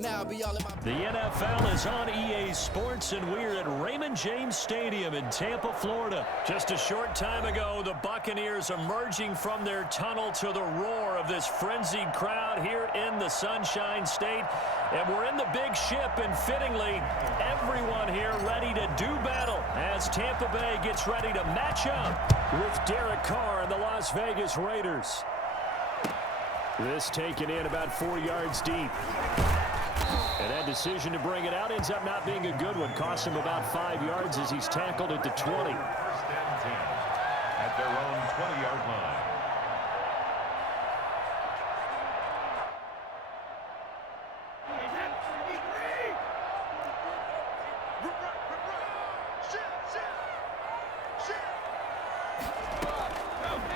The NFL is on EA Sports, and we're at Raymond James Stadium in Tampa, Florida. Just a short time ago, the Buccaneers emerging from their tunnel to the roar of this frenzied crowd here in the Sunshine State. And we're in the big ship, and fittingly, everyone here ready to do battle as Tampa Bay gets ready to match up with Derek Carr and the Las Vegas Raiders. This taken in about 4 yards deep. And that decision to bring it out ends up not being a good one. Costs him about 5 yards as he's tackled at the 20. First and 10 at their own 20-yard line.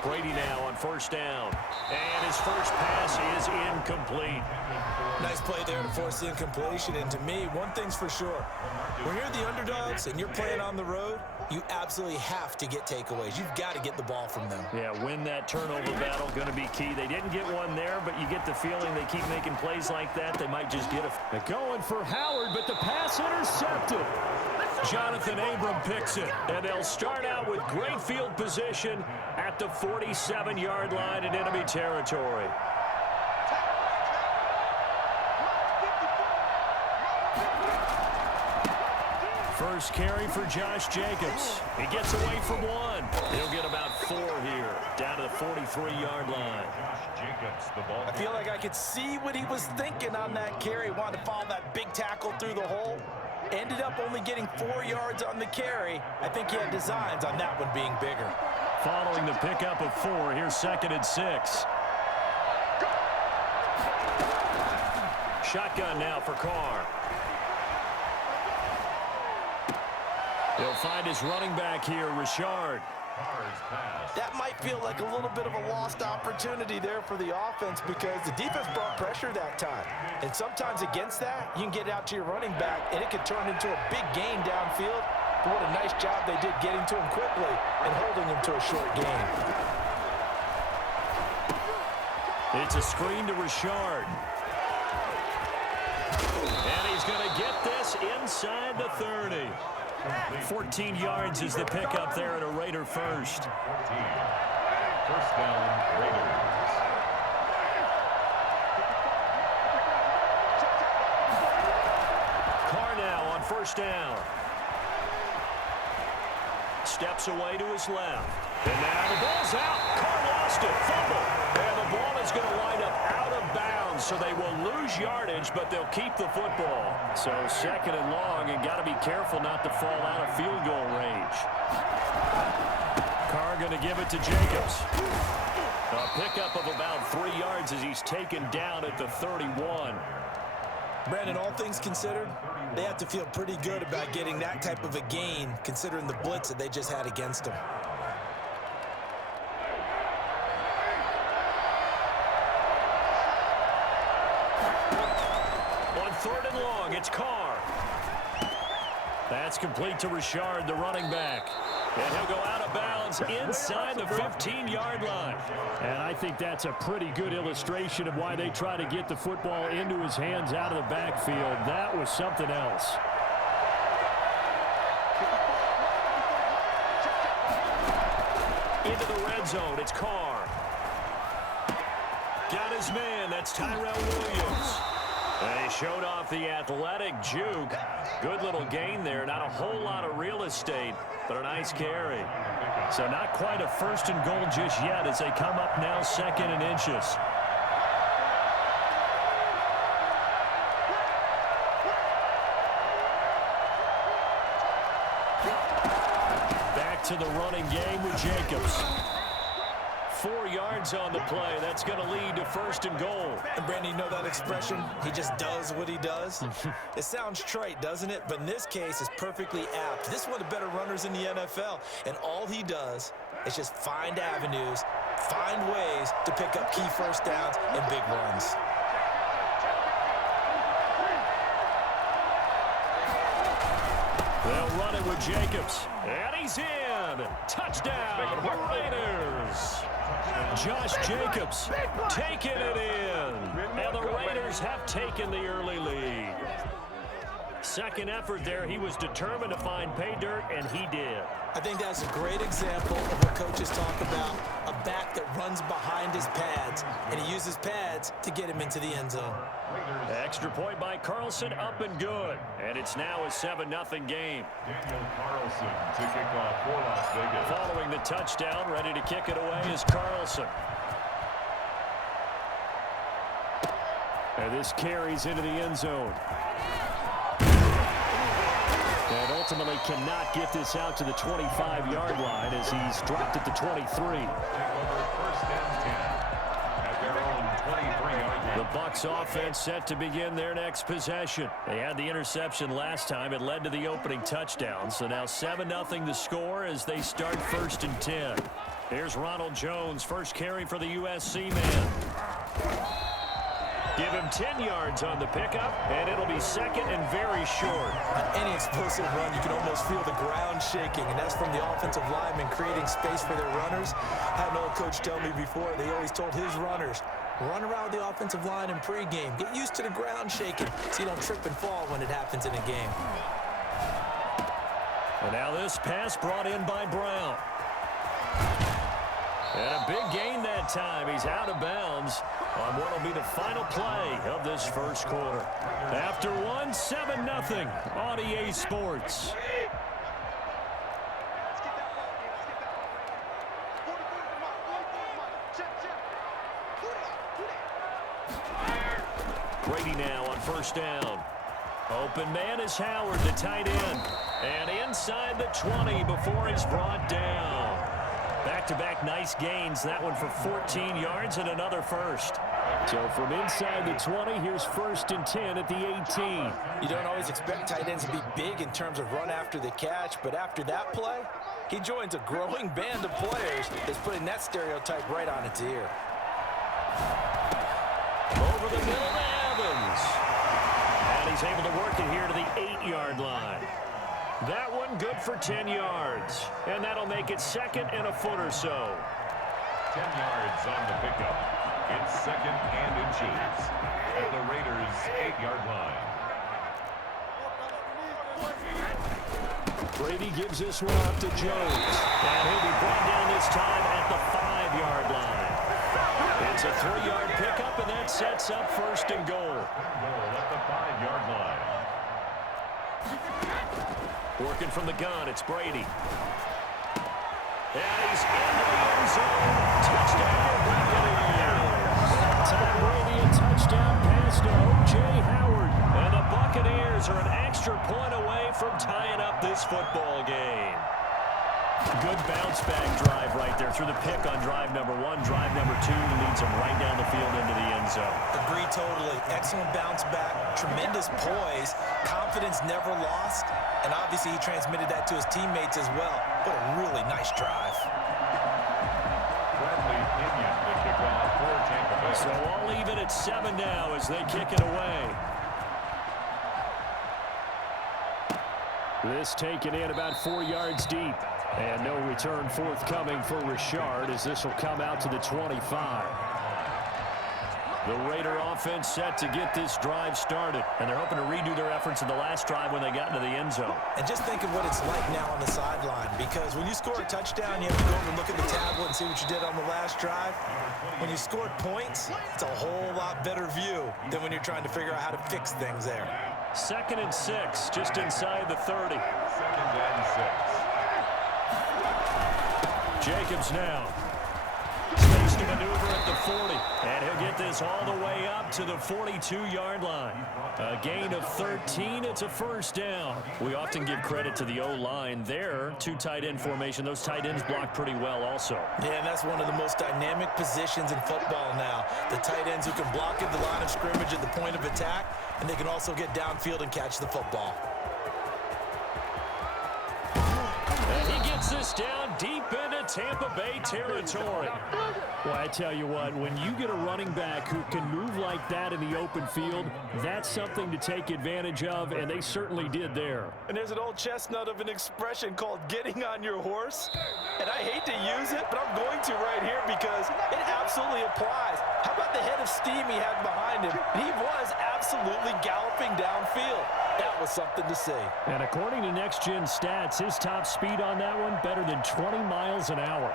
Brady now on first down. And his first pass is incomplete. Nice play there to force the incompletion. And to me, one thing's for sure. When you're the underdogs and you're playing on the road, you absolutely have to get takeaways. You've got to get the ball from them. Yeah, win that turnover battle, going to be key. They didn't get one there, but you get the feeling they keep making plays like that, they might just get a... They're going for Howard, but the pass intercepted. Jonathan Abram picks it, and they'll start out with great field position at the 47-yard line in enemy territory. First carry for Josh Jacobs. He gets away from one. He'll get about 4 here, down to the 43-yard line. Jacobs, the ball. I feel like I could see what he was thinking on that carry. Wanted to follow that big tackle through the hole. Ended up only getting 4 yards on the carry. I think he had designs on that one being bigger. Following the pickup of 4, here's 2nd and 6. Shotgun now for Carr. He'll find his running back here, Richard. That might feel like a little bit of a lost opportunity there for the offense because the defense brought pressure that time. And sometimes against that, you can get out to your running back, and it could turn into a big gain downfield. But what a nice job they did getting to him quickly and holding him to a short gain. It's a screen to Richard. And he's going to get this inside the 30. 14 yards is the pickup there at a Raider first. 14. First down, Raiders. Carr now on first down. Steps away to his left. And now the ball's out. Carr lost it. Fumble. And the ball is going to wind up out of bounds, so they will lose yardage, but they'll keep the football. So 2nd and long, and got to be careful not to fall out of field goal range. Carr going to give it to Jacobs. A pickup of about 3 yards as he's taken down at the 31. Brandon, all things considered, they have to feel pretty good about getting that type of a gain, considering the blitz that they just had against them. On 3rd and long, it's Carr. That's complete to Richard, the running back. And he'll go out of bounds inside the 15-yard line. And I think that's a pretty good illustration of why they try to get the football into his hands out of the backfield. That was something else. Into the red zone, it's Carr. Got his man, that's Tyrell Williams. They showed off the athletic juke. Good little gain there. Not a whole lot of real estate, but a nice carry. So not quite a 1st and goal just yet as they come up now 2nd and inches. Back to the running game with Jacobs. 4 yards on the play. That's going to lead to 1st and goal. And Brandon, you know that expression? He just does what he does. It sounds trite, doesn't it? But in this case, it's perfectly apt. This is one of the better runners in the NFL. And all he does is just find avenues, find ways to pick up key first downs and big runs. They'll run it with Jacobs. And he's in. 11. Touchdown, Raiders. Josh Jacobs taking it in. And the Raiders have taken the early lead. Second effort there, he was determined to find pay dirt, and he did. I think that's a great example of what coaches talk about, a back that runs behind his pads, and he uses pads to get him into the end zone. Extra point by Carlson, up and good. And it's now a 7-0 game. Daniel Carlson to kick off for Las Vegas. Following the touchdown, ready to kick it away is Carlson. And this carries into the end zone. And ultimately cannot get this out to the 25-yard line as he's dropped at the 23. Take over first and 10 at their own 23-yard line. The Bucs offense set to begin their next possession. They had the interception last time. It led to the opening touchdown. So now 7-0 the score as they start first and 10. Here's Ronald Jones, first carry for the USC man. Give him 10 yards on the pickup, and it'll be second and very short. On any explosive run, you can almost feel the ground shaking, and that's from the offensive linemen creating space for their runners. I had an old coach tell me before, they always told his runners, run around the offensive line in pregame. Get used to the ground shaking so you don't trip and fall when it happens in a game. And now this pass brought in by Brown. And a big gain that time. He's out of bounds on what will be the final play of this first quarter. After 7-0 on EA Sports. Brady now on first down. Open man is Howard, the tight end. And inside the 20 before he's brought down. Back-to-back nice gains. That one for 14 yards and another first. So from inside the 20, here's first and 10 at the 18. You don't always expect tight ends to be big in terms of run after the catch, but after that play, he joins a growing band of players that's putting that stereotype right on its ear. Over the middle to Evans. And he's able to work it here to the 8-yard line. That one good for 10 yards. And that'll make it second and a foot or so. 10 yards on the pickup. It's second and inches at the Raiders' 8-yard line. Brady gives this one off to Jones. And he'll be brought down this time at the 5-yard line. It's a 3-yard pickup, and that sets up first and goal. Goal at the 5-yard line. Working from the gun, it's Brady. And he's into the end zone. Touchdown, Buccaneers. Tom Brady, a touchdown pass to O.J. Howard. And the Buccaneers are an extra point away from tying up this football game. Good bounce-back drive right there through the pick on drive number 1. Drive number 2 leads them right down the field into the end zone. Agree totally. Excellent bounce back, tremendous poise, confidence never lost, and obviously he transmitted that to his teammates as well. What a really nice drive. Bradley Pinion to kick off for Tampa Bay. So all even at 7 now as they kick it away. This taken in about 4 yards deep. And no return forthcoming for Richard as this will come out to the 25. The Raider offense set to get this drive started. And they're hoping to redo their efforts in the last drive when they got into the end zone. And just think of what it's like now on the sideline. Because when you score a touchdown, you have to go over and look at the tablet and see what you did on the last drive. When you scored points, it's a whole lot better view than when you're trying to figure out how to fix things there. 2nd and 6, just inside the 30. 2nd and 6. Jacobs now. Space to maneuver at the 40. And he'll get this all the way up to the 42-yard line. A gain of 13. It's a first down. We often give credit to the O-line there. 2 tight end formation. Those tight ends block pretty well also. Yeah, and that's one of the most dynamic positions in football now. The tight ends who can block at the line of scrimmage at the point of attack, and they can also get downfield and catch the football. And he gets this down deep into into Tampa Bay territory. Well, I tell you what, when you get a running back who can move like that in the open field, that's something to take advantage of, and they certainly did there. And there's an old chestnut of an expression called getting on your horse. And I hate to use it, but I'm going to right here because it absolutely applies. How about the head of steam he had behind him? He was absolutely galloping downfield. That was something to see. And according to Next Gen Stats, his top speed on that one, better than 20 miles an hour.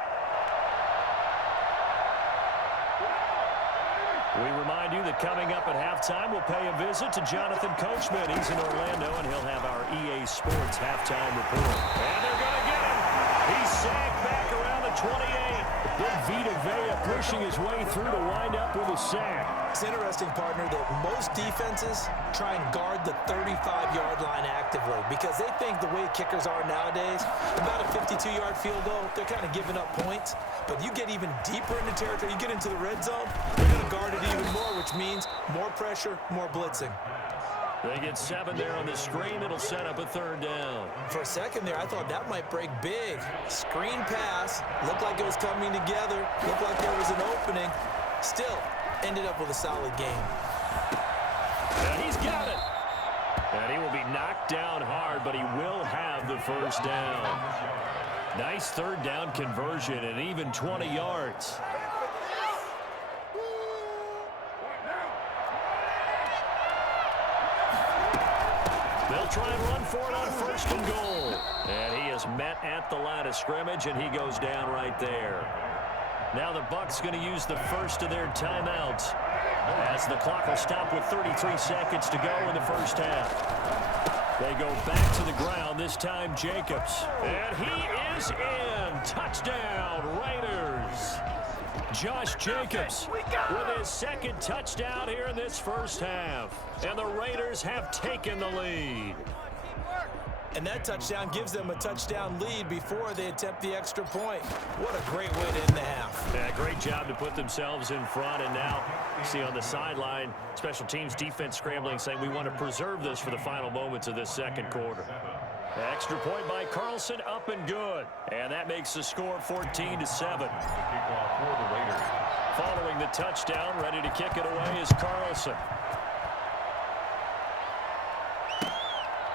We remind you that coming up at halftime, we'll pay a visit to Jonathan Coachman. He's in Orlando, and he'll have our EA Sports halftime report. And they're going to get him. He's sacked back around the 28. Big Vita Vea pushing his way through to wind up with a sack. It's interesting, partner, that most defenses try and guard the 35-yard line actively because they think the way kickers are nowadays, about a 52-yard field goal, they're kind of giving up points. But you get even deeper into territory, you get into the red zone, they're going to guard it even more, which means more pressure, more blitzing. They get 7 there on the screen. It'll set up a 3rd down. For a second there, I thought that might break big. Screen pass. Looked like it was coming together. Looked like there was an opening. Still, ended up with a solid game. And he's got it. And he will be knocked down hard, but he will have the 1st down. Nice 3rd down conversion and even 20 yards. They'll try and run for it on 1st and goal. And he is met at the line of scrimmage, and he goes down right there. Now the Bucs going to use the first of their timeouts as the clock will stop with 33 seconds to go in the 1st half. They go back to the ground, this time Jacobs. And he is in. Touchdown, Raiders. Josh Jacobs with his 2nd touchdown here in this 1st half. And the Raiders have taken the lead. And that touchdown gives them a touchdown lead before they attempt the extra point. What a great way to end the half. Yeah, great job to put themselves in front. And now, you see on the sideline, special teams defense scrambling, saying we want to preserve this for the final moments of this 2nd quarter. Extra point by Carlson, up and good. And that makes the score 14-7. Kickoff for the Raiders. Following the touchdown, ready to kick it away is Carlson.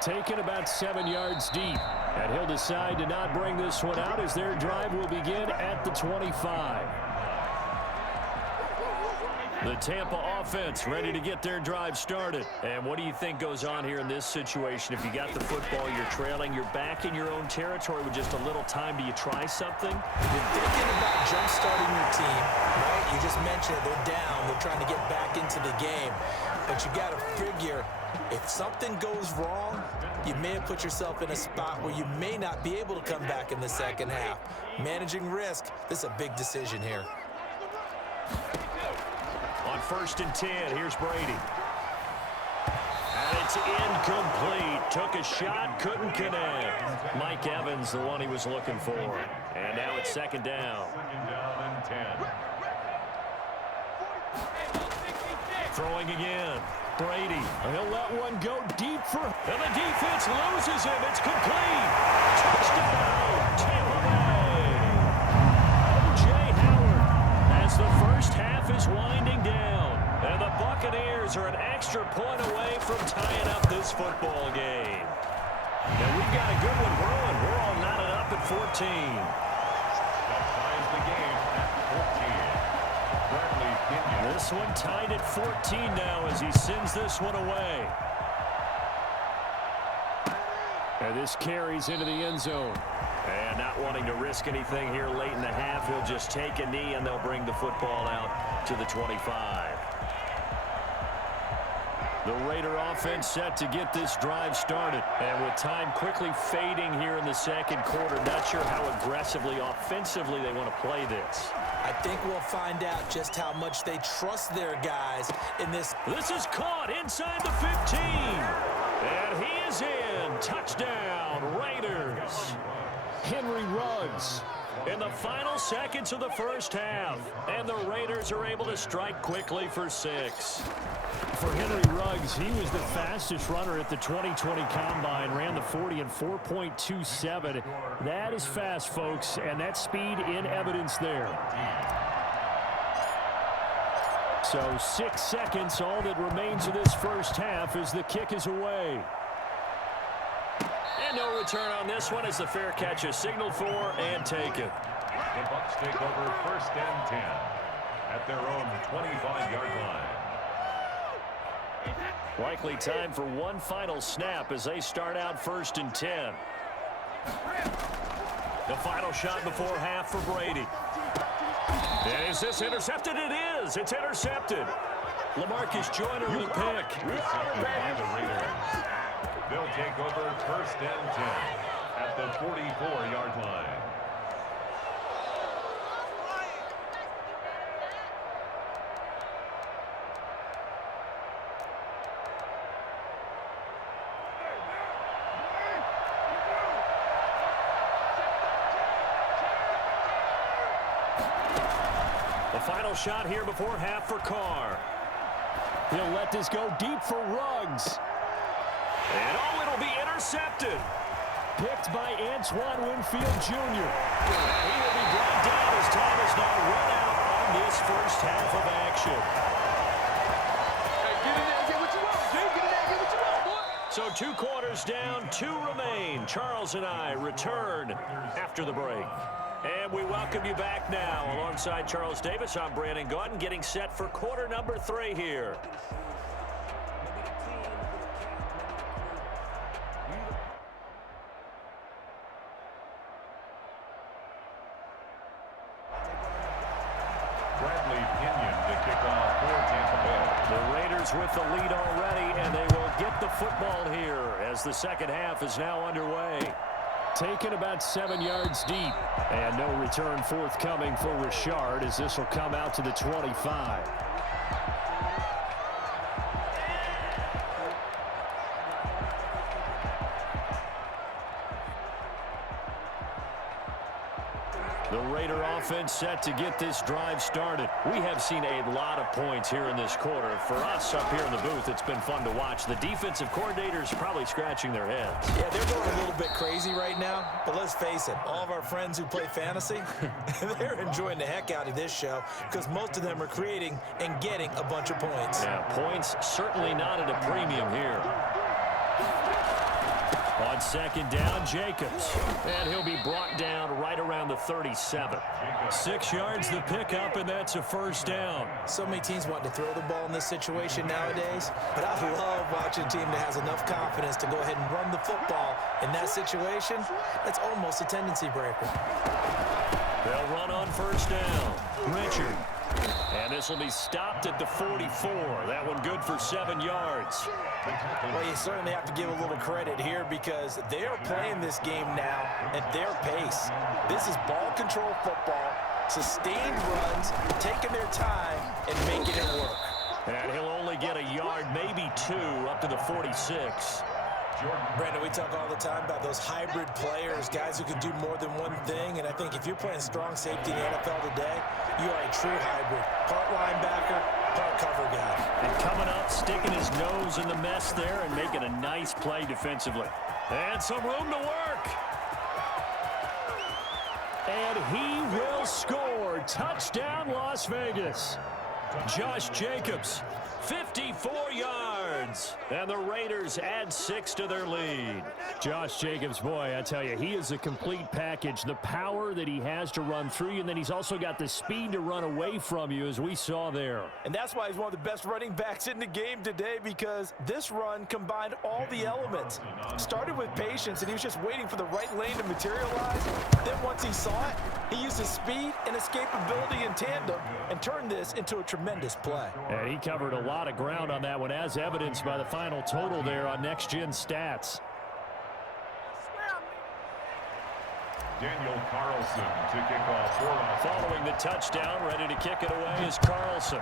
Taken about 7 yards deep. And he'll decide to not bring this one out as their drive will begin at the 25. The Tampa offense ready to get their drive started. And what do you think goes on here in this situation? If you got the football, you're trailing, you're back in your own territory with just a little time. Do you try something? You're thinking about jump-starting your team, right? You just mentioned it. They're down. They're trying to get back into the game. But you got to figure, if something goes wrong, you may have put yourself in a spot where you may not be able to come back in the 2nd half. Managing risk, this is a big decision here. On 1st and 10, here's Brady. And it's incomplete. Took a shot, couldn't connect. Mike Evans, the one he was looking for. And now it's 2nd down. 2nd down and 10. Throwing again. Brady. He'll let one go deep for. And the defense loses him. It's complete. Touchdown, Tampa Bay. O.J. Howard as the 1st half is winding down. And the Buccaneers are an extra point away from tying up this football game. And we've got a good one brewing. We're all knotted up at 14. That ties the game at 14. This one tied at 14 now as he sends this one away. And this carries into the end zone. And not wanting to risk anything here late in the half, he'll just take a knee and they'll bring the football out to the 25. The Raider offense set to get this drive started. And with time quickly fading here in the 2nd quarter, not sure how aggressively, offensively they want to play this. I think we'll find out just how much they trust their guys in this. This is caught inside the 15. And he is in. Touchdown, Raiders. Henry Ruggs in the final seconds of the first half. And the Raiders are able to strike quickly for 6. For Henry Ruggs, he was the fastest runner at the 2020 Combine, ran the 40 in 4.27. That is fast, folks, and that's speed in evidence there. So 6 seconds, all that remains of this first half as the kick is away. And no return on this one as the fair catch is signaled for and taken. The Bucs take over 1st and 10 at their own 25-yard line. Likely time for one final snap as they start out 1st and 10. The final shot before half for Brady. And is this intercepted? It is. It's intercepted. LaMarcus Joyner with a pick. Intercepted by the Raiders. They'll take over 1st and 10 at the 44-yard line. The final shot here before half for Carr. He'll let this go deep for Ruggs. And it'll be intercepted. Picked by Antoine Winfield Jr. He will be brought down as time is now run out on this first half of action. Hey, get in there and get what you want, Jay. Get in there and get what you want, boy. So 2 quarters down, 2 remain. Charles and I return after the break. And we welcome you back now. Alongside Charles Davis, I'm Brandon Gaudin, getting set for quarter number 3 here. The Raiders with the lead already, and they will get the football here as the second half is now underway. Taken about 7 yards deep, and no return forthcoming for Richard as this will come out to the 25. The Raider offense set to get this drive started. We have seen a lot of points here in this quarter. For us up here in the booth, it's been fun to watch. The defensive coordinators probably scratching their heads. Yeah, they're going a little bit crazy right now, but let's face it, all of our friends who play fantasy, they're enjoying the heck out of this show because most of them are creating and getting a bunch of points. Yeah, points certainly not at a premium here. On second down, Jacobs. And he'll be brought down right around the 37. 6 yards the pickup, and that's a first down. So many teams want to throw the ball in this situation nowadays, but I love watching a team that has enough confidence to go ahead and run the football in that situation. That's almost a tendency breaker. They'll run on first down. Richard. And this will be stopped at the 44. That one good for 7 yards. Well, you certainly have to give a little credit here because they are playing this game now at their pace. This is ball control football, sustained runs, taking their time and making it work. And he'll only get a yard, maybe 2, up to the 46. Brandon, we talk all the time about those hybrid players, guys who can do more than one thing, and I think if you're playing strong safety in the NFL today, you are a true hybrid. Part linebacker, part cover guy. And coming up, sticking his nose in the mess there and making a nice play defensively. And some room to work. And he will score. Touchdown, Las Vegas. Josh Jacobs, 54 yards. And the Raiders add 6 to their lead. Josh Jacobs, boy, I tell you, he is a complete package. The power that he has to run through you, and then he's also got the speed to run away from you, as we saw there. And that's why he's one of the best running backs in the game today, because this run combined all the elements. Started with patience, and he was just waiting for the right lane to materialize. Then once he saw it, he used his speed and escapability in tandem and turned this into a tremendous play. And he covered a lot of ground on that one, as evidenced by the final total there on Next Gen Stats. Daniel Carlson to kick off for us. Following the touchdown, ready to kick it away is Carlson.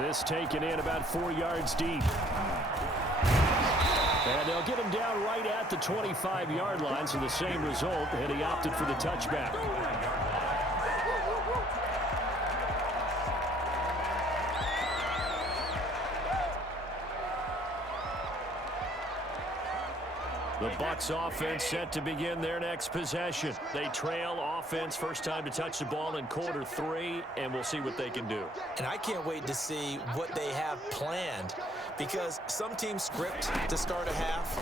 This taken in about 4 yards deep. And they'll get him down right at the 25-yard line, so the same result, and he opted for the touchback. The Bucs offense set to begin their next possession. They trail offense, first time to touch the ball in quarter 3, and we'll see what they can do. And I can't wait to see what they have planned, because some teams script to start a half.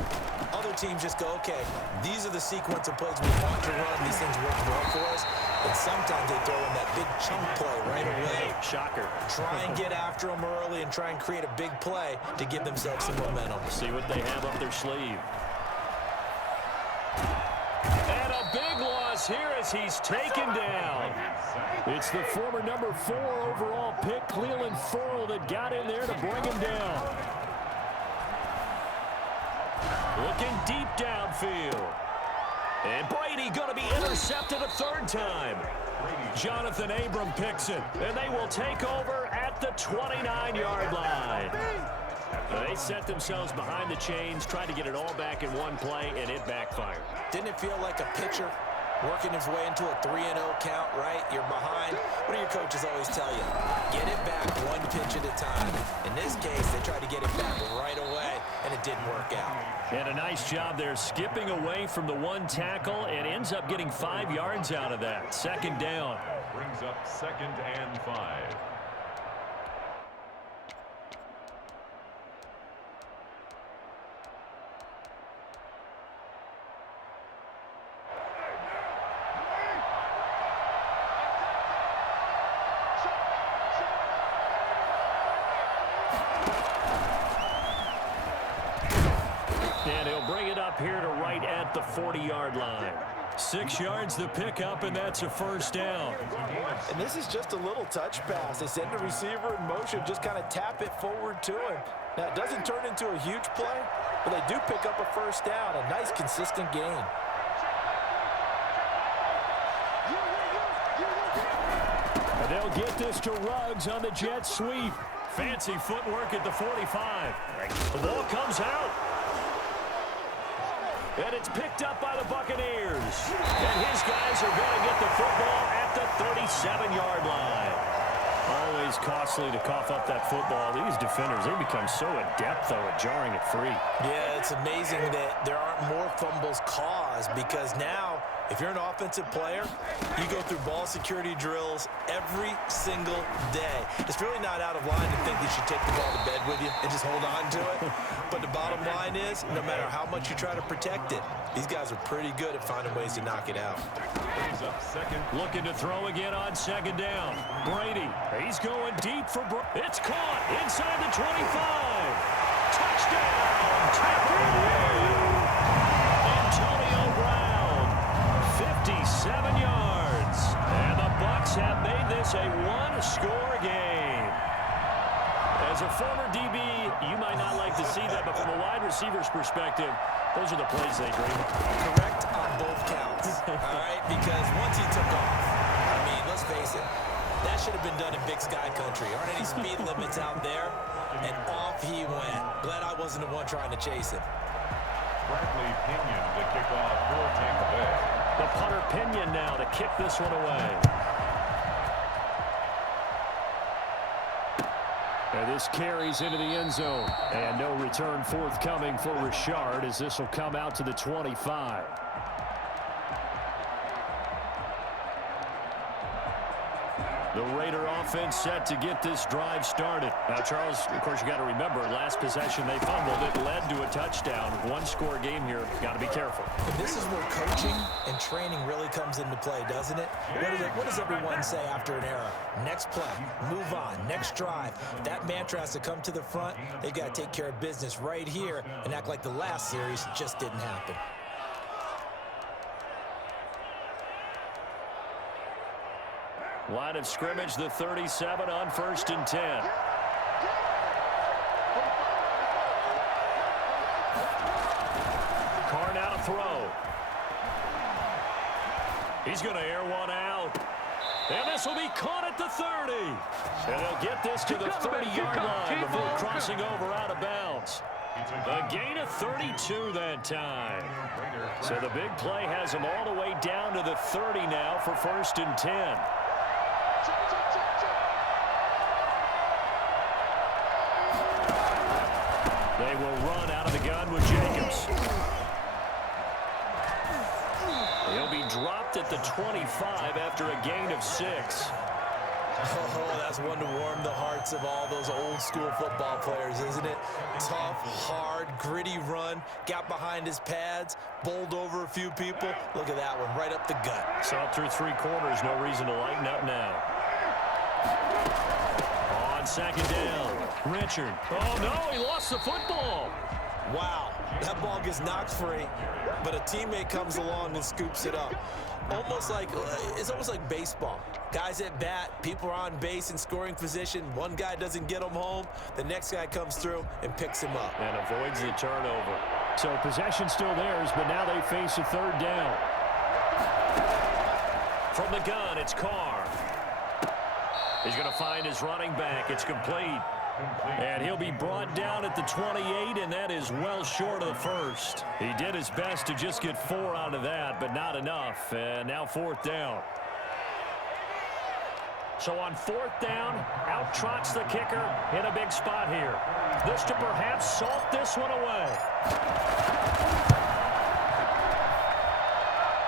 Other teams just go, okay, these are the sequence of plays we want to run. These things work well for us. And sometimes they throw in that big chunk play right away. Shocker. Try and get after them early and try and create a big play to give themselves some momentum. See what they have up their sleeve. And a big loss here as he's taken down. It's the former number 4 overall pick, Cleveland Ferrell, that got in there to bring him down. Looking deep downfield. And Brady going to be intercepted a third time. Jonathan Abram picks it, and they will take over at the 29-yard line. They set themselves behind the chains, tried to get it all back in one play, and it backfired. Didn't it feel like a pitcher working his way into a 3-0 count, right? You're behind. What do your coaches always tell you? Get it back one pitch at a time. In this case, they tried to get it back right away, and it didn't work out. And a nice job there, skipping away from the one tackle, and ends up getting 5 yards out of that. Second down. Brings up 2nd and 5. And he'll bring it up here to right at the 40-yard line. 6 yards the pickup, and that's a first down. And this is just a little touch pass. They send the receiver in motion, just kind of tap it forward to him. Now, it doesn't turn into a huge play, but they do pick up a first down, a nice, consistent gain. And they'll get this to Ruggs on the jet sweep. Fancy footwork at the 45. The ball comes out. And it's picked up by the Buccaneers. And his guys are going to get the football at the 37-yard line. Always costly to cough up that football. These defenders, they become so adept, though, at jarring it free. Yeah, it's amazing that there aren't more fumbles caused, because now, if you're an offensive player, you go through ball security drills every single day. It's really not out of line to think you should take the ball to bed with you and just hold on to it. But the bottom line is, no matter how much you try to protect it, these guys are pretty good at finding ways to knock it out. Brings up 2nd. Looking to throw again on 2nd down. Brady, he's going deep for It's caught inside the 25. Touchdown, Tampa Bay. Antonio Brown, 57 yards. And the Bucs have made this a one-score game. As a former DB, you might not like to see that, but from a wide receiver's perspective, those are the plays they dream of. Correct on both counts, all right? Because once he took off, I mean, let's face it, that should have been done in Big Sky Country. Aren't any speed limits out there? And off he went. Glad I wasn't the one trying to chase him. Bradley Pinion to kick off for Tampa Bay. The punter Pinion now to kick this one away. And this carries into the end zone. And no return forthcoming for Richard, as this will come out to the 25. The Raider offense set to get this drive started. Now, Charles, of course, you got to remember, last possession they fumbled. It led to a touchdown. One-score game here. Got to be careful. And this is where coaching and training really comes into play, doesn't it? What does everyone say after an error? Next play, move on, next drive. That mantra has to come to the front. They've got to take care of business right here and act like the last series just didn't happen. Line of scrimmage, the 37 on 1st and 10. Carr now to throw. He's going to air one out. And this will be caught at the 30. And they'll get this to the 30-yard line before crossing over out of bounds. A gain of 32 that time. So the big play has them all the way down to the 30 now for 1st and 10. They will run out of the gun with Jacobs. He'll be dropped at the 25 after a gain of 6. Oh, that's one to warm the hearts of all those old school football players, isn't it? Tough, hard, gritty run, got behind his pads, bowled over a few people. Look at that one, right up the gut. Saw through 3 quarters, no reason to lighten up now. On 2nd down, Richard. Oh, no, he lost the football. Wow, that ball gets knocked free, but a teammate comes along and scoops it up. It's almost like baseball. Guys at bat, people are on base in scoring position. One guy doesn't get them home. The next guy comes through and picks him up. And avoids the turnover. So possession still theirs, but now they face a 3rd down. From the gun, it's Carr. He's going to find his running back. It's complete. And he'll be brought down at the 28, and that is well short of the 1st. He did his best to just get 4 out of that, but not enough. And now 4th down. So on 4th down, out trots the kicker in a big spot here. This to perhaps salt this one away.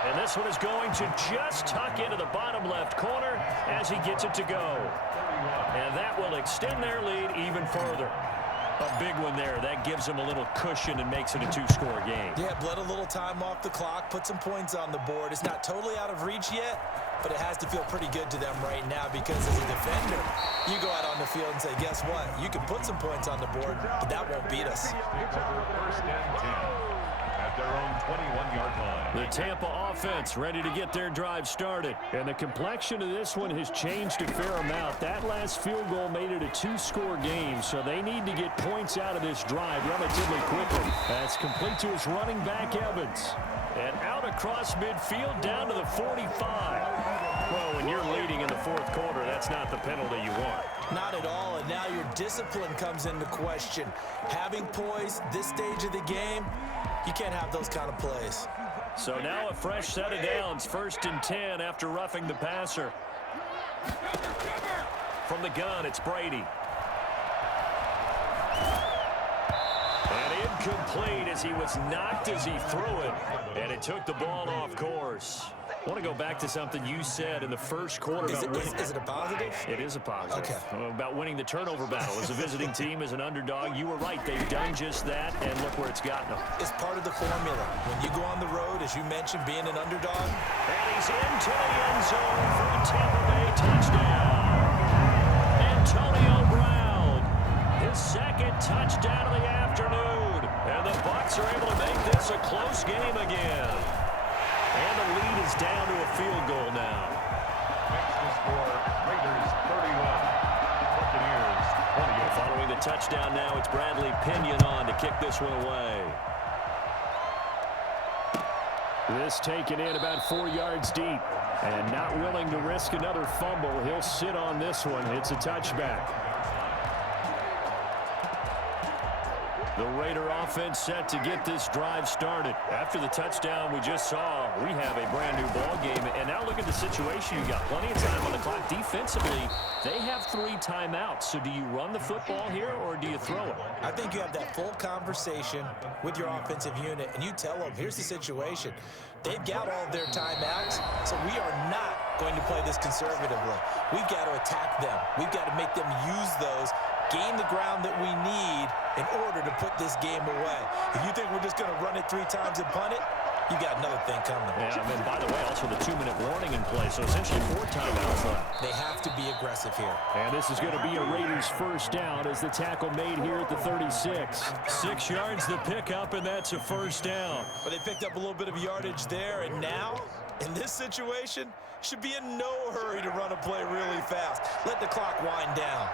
And this one is going to just tuck into the bottom left corner as he gets it to go. And that will extend their lead even further. A big one there. That gives them a little cushion and makes it a 2-score game. Yeah, bled a little time off the clock, put some points on the board. It's not totally out of reach yet, but it has to feel pretty good to them right now because as a defender, you go out on the field and say, guess what? You can put some points on the board, but that won't beat us. 1st and 10 at their own 21-yard line. The Tampa offense ready to get their drive started. And the complexion of this one has changed a fair amount. That last field goal made it a 2-score game, so they need to get points out of this drive relatively quickly. That's complete to his running back, Evans. And out across midfield down to the 45. Well, when you're leading in the 4th quarter, that's not the penalty you want. Not at all, and now your discipline comes into question. Having poise this stage of the game, you can't have those kind of plays. So now a fresh set of downs, 1st and 10 after roughing the passer. From the gun, it's Brady. And incomplete as he was knocked as he threw it. And it took the ball off course. I want to go back to something you said in the 1st quarter. Is it a positive? It is a positive. Okay. About winning the turnover battle. As a visiting team, as an underdog, you were right. They've done just that, and look where it's gotten them. It's part of the formula. When you go on the road, as you mentioned, being an underdog. And he's into the end zone for a Tampa Bay touchdown. Antonio Brown, his 2nd touchdown of the afternoon. And the Bucs are able to make this a close game again. And the lead is down to a field goal now. Makes the score Raiders 31, Buccaneers 28. Following the touchdown now, it's Bradley Pinion on to kick this one away. This taken in about 4 yards deep. And not willing to risk another fumble, he'll sit on this one. It's a touchback. The Raider offense set to get this drive started. After the touchdown we just saw, we have a brand new ball game. And now look at the situation. You got plenty of time on the clock. Defensively, they have 3 timeouts. So do you run the football here or do you throw it? I think you have that full conversation with your offensive unit, and you tell them, here's the situation. They've got all of their timeouts, so we are not going to play this conservatively. We've got to attack them. We've got to make them use those, gain the ground that we need in order to put this game away. If you think we're just going to run it 3 times and punt it, you got another thing coming. Yeah, and by the way, also the 2-minute warning in play, so essentially 4 timeouts left. They have to be aggressive here. And this is going to be a Raiders 1st down as the tackle made here at the 36. 6 yards the pickup, and that's a 1st down. But they picked up a little bit of yardage there, and now, in this situation, should be in no hurry to run a play really fast. Let the clock wind down.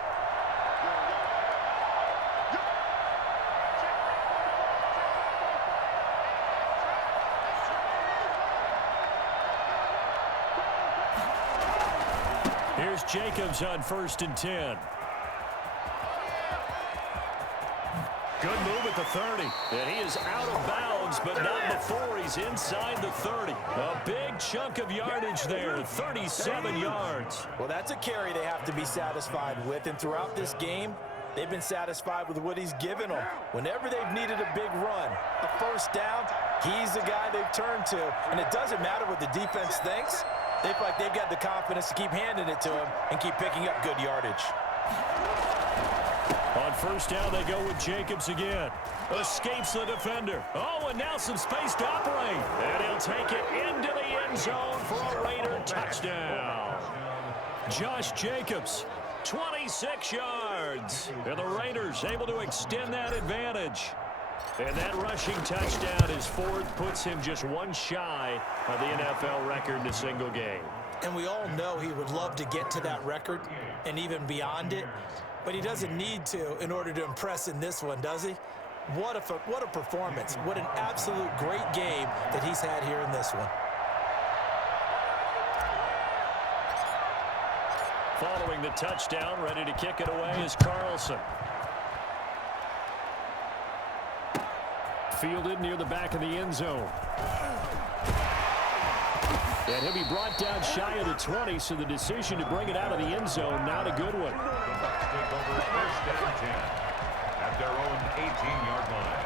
Here's Jacobs on 1st and 10. Good move at the 30. And he is out of bounds, but not before he's inside the 30. A big chunk of yardage there, 37 yards. Well, that's a carry they have to be satisfied with. And throughout this game, they've been satisfied with what he's given them. Whenever they've needed a big run, a first down, he's the guy they've turned to. And it doesn't matter what the defense thinks. They feel like they've got the confidence to keep handing it to him and keep picking up good yardage. On first down, they go with Jacobs again. Escapes the defender. Oh, and now some space to operate. And he'll take it into the end zone for a Raider touchdown. Josh Jacobs, 26 yards. And the Raiders able to extend that advantage. And that rushing touchdown, his fourth, puts him just one shy of the NFL record in a single game. And we all know he would love to get to that record and even beyond it. But he doesn't need to in order to impress in this one, does he? What a performance. What an absolute great game that he's had here in this one. Following the touchdown, ready to kick it away is Carlson. Fielded near the back of the end zone. And he'll be brought down shy of the 20, so the decision to bring it out of the end zone, not a good one. Bucks take over first down 10 at their own 18-yard line.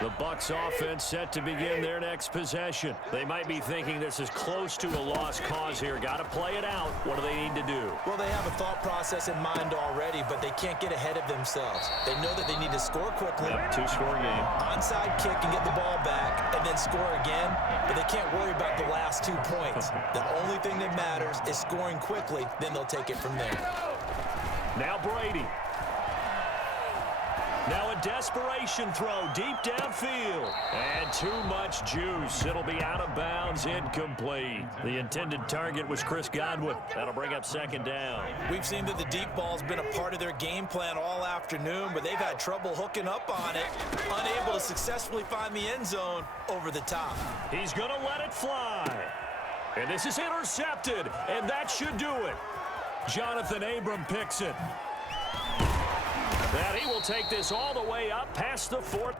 The Bucs offense set to begin their next possession. They might be thinking this is close to a lost cause here. Got to play it out. What do they need to do? Well, they have a thought process in mind already, but they can't get ahead of themselves. They know that they need to score quickly. Yep, two-score game. Onside kick and get the ball back and then score again, but they can't worry about the last 2 points. The only thing that matters is scoring quickly, then they'll take it from there. Now Brady. Now a desperation throw deep downfield. And too much juice. It'll be out of bounds, incomplete. The intended target was Chris Godwin. That'll bring up second down. We've seen that the deep ball's been a part of their game plan all afternoon, but they've had trouble hooking up on it, unable to successfully find the end zone over the top. He's going to let it fly. And this is intercepted, and that should do it. Jonathan Abram picks it. And he will take this all the way up past the 4th.